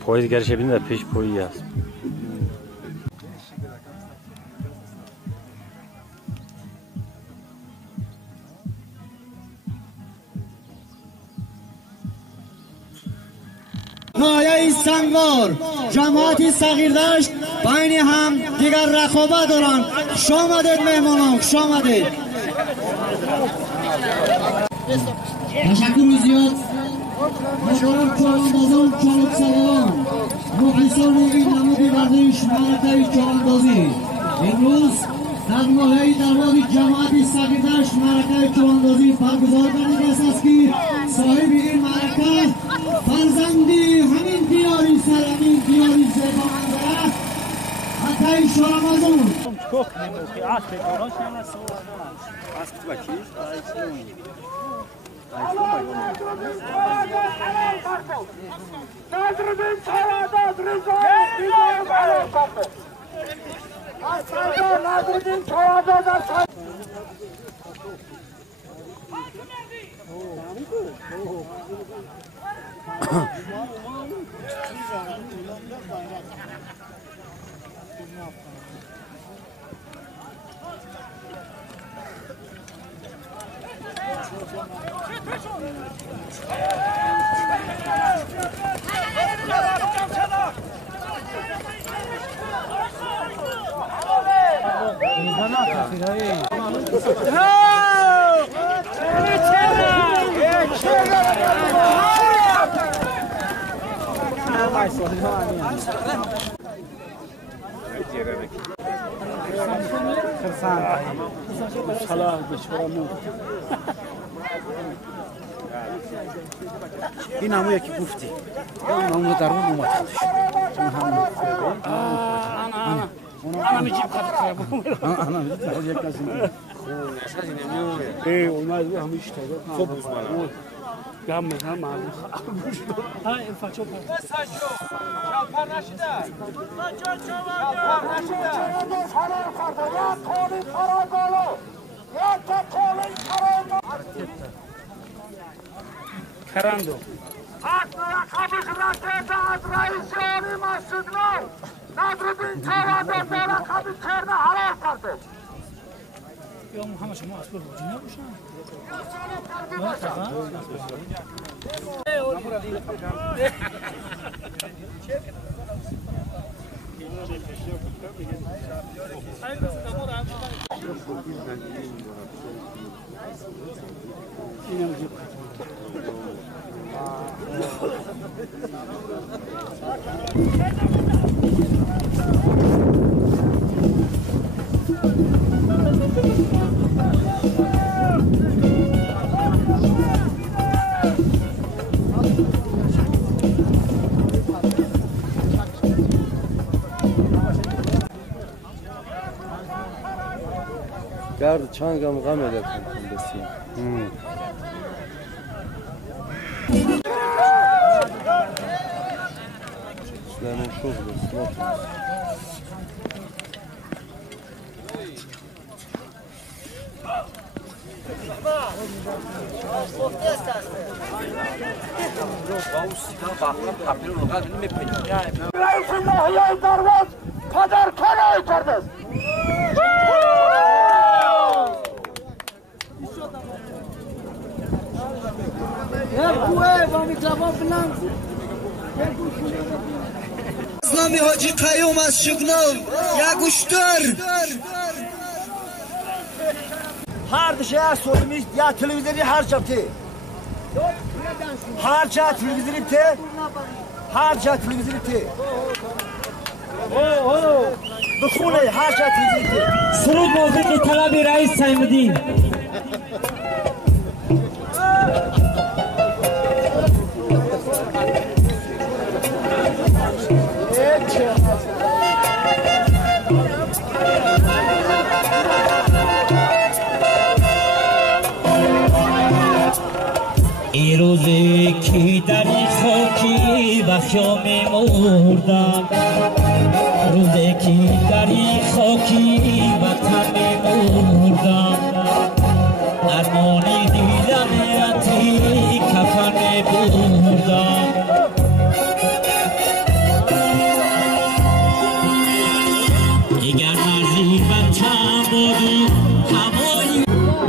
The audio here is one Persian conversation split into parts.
پاییزگرش ببینید در پیش پایی هست. نایه سنگار جماعتی صغیردشت بین هم دیگر رقابت دارن. خوش آمدید مهمانان، خوش آمدید. تشکر زیاد مشارف چواندازان، چالک سواران، مخلصان این نمود ورزش معرکه چواندازی. امروز در ماهی درباره جماعت صغیردشت معرکه چواندازی برگزار کرده است که صاحب این معرکه فرزندی همین دیاری سرمین دیاری زیبا منظره حتی شورمازون این همون یکی گفتی همون در اون اومد انا میجیب خاطر انا میجیب یک کسی اومد همیش تا خب گام هم ها این فاچو پر نشده کرندو رقابش رفته از رئیس جمهوری مسجدنو نصرالدین چوادر به رقابی کرده حلال کرده. یا همه شما اصلا روزی نباشن؟ گرد چند گم غم دارم بسیار رئیس ناحیه درواز پدر کنای کرده است. اسلامی حاجی قیوم از شگناو یک اشتر هر دشه از سولمیش یا تلویزیونی هر جبته هر جا تلویزیونی بته هر جا تلویزیونی بته بخونه هر جا تلویزیونی بته. سرود موفق طلب رئیس سیم‌الدین. ای روزی که در خاکی بخشا می مردم، روزی که در خاکی وطن می مردم، ارمانی دیدم اتی کفن می بردم. اگر مرزی بچم بودی هوایی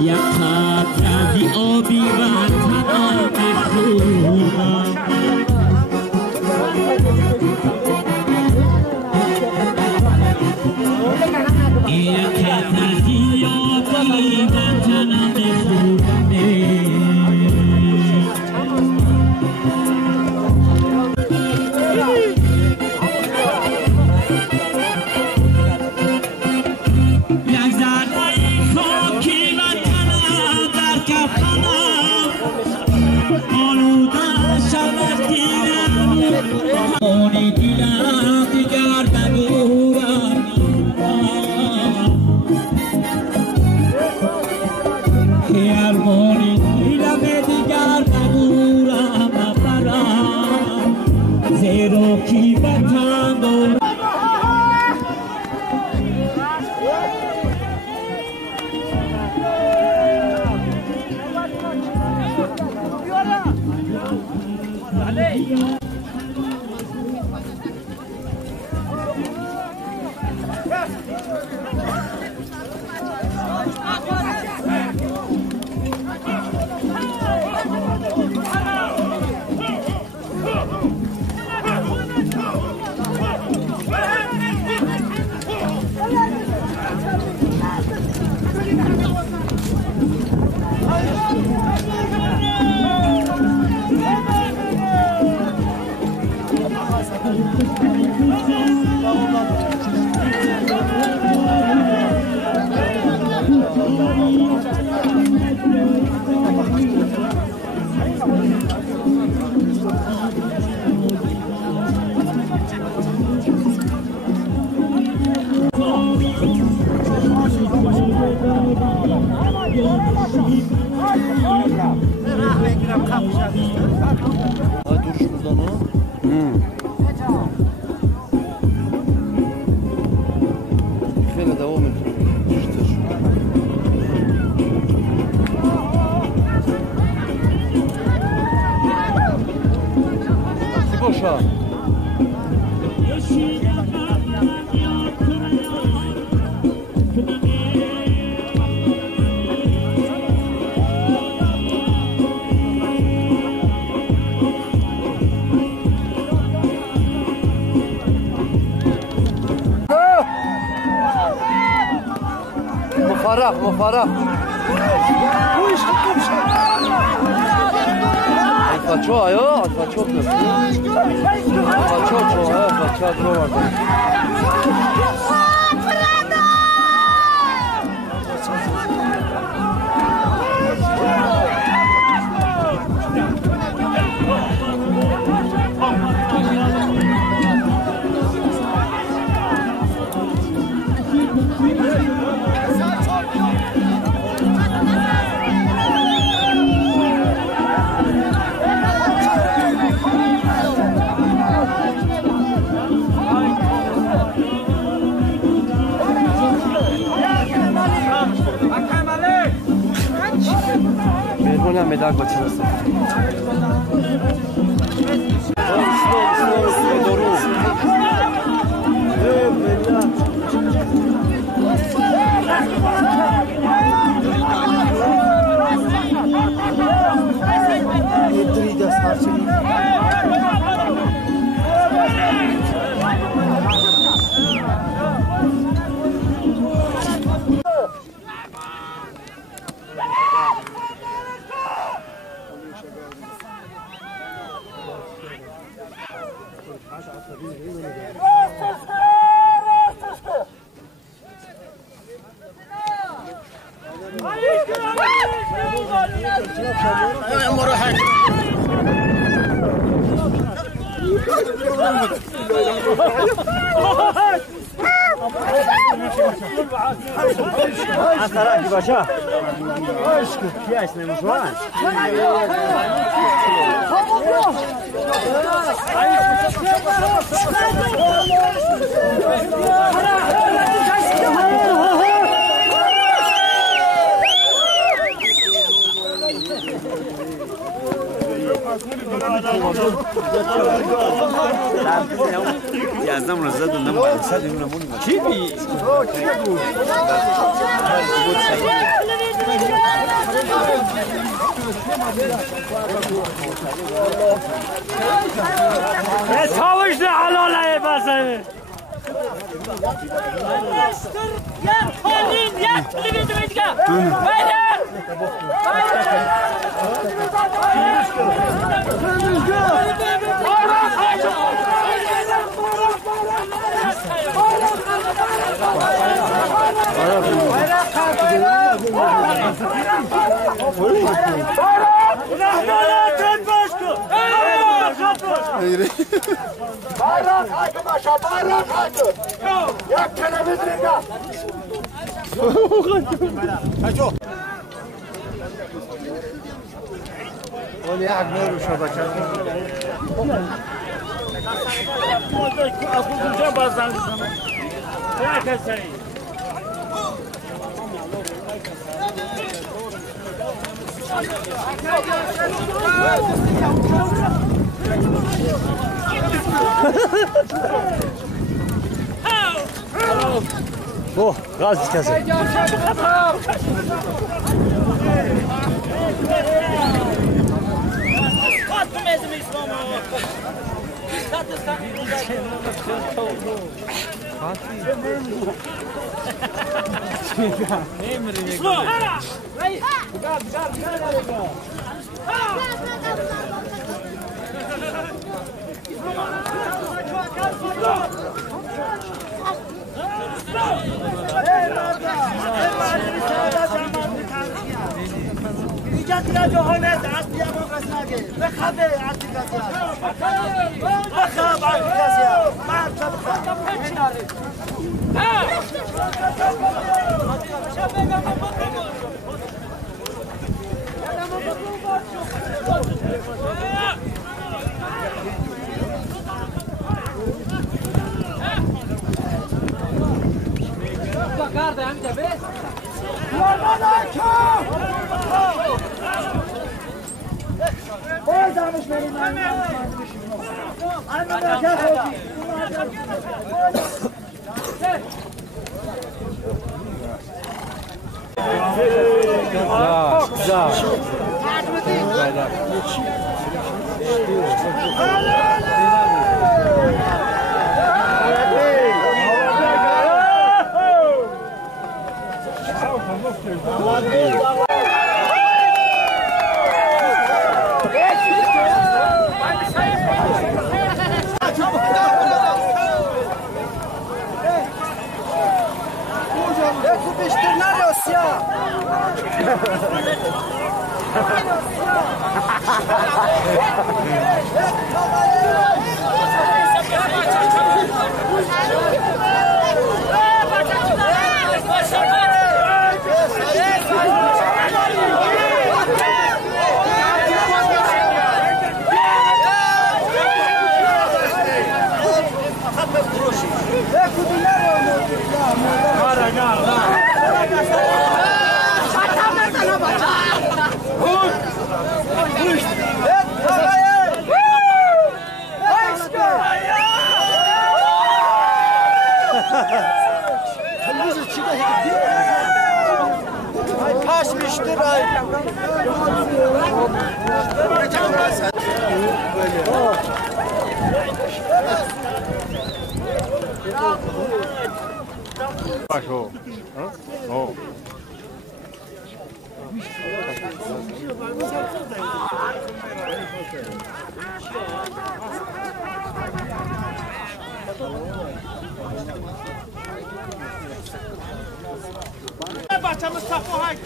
یک قطره آبی وطنم بخوردم. یک قطره آبی وطنم بخوردم. آنی دیدم دیگر بگورم ارمانی دیدم دیگر بگورم برم زیرا کی وطن دارم. مفرح الفاتشو ايوه الفاتشو Bina medal kaçırırsın. Başa. Piyas ne muşvan? Yazdım razı döndüm ben sadım namun. Çibi. Ne savaş ne halala basayım. Ya Halil ya televizyonda. Hayır. Bayrak hakkı başa, bayrak hakkı. Ya televizyonda. Kaço. Oli agneru şabaka. Akıllıca bazan. Bırak sen. Bu gaz çıkası. Attım ezimi İslam'a. Baixou. Oh. بچه مصطفی هک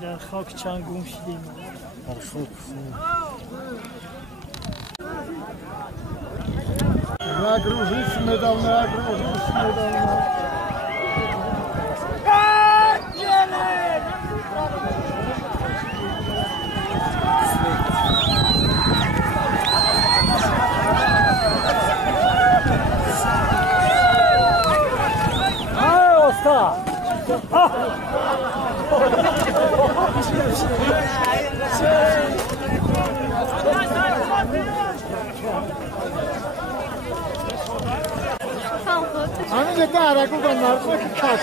در خاک چند گم شدیم Nagrużyć medal, nagrużyć medal. Hani de daha rakı bunlar kaç.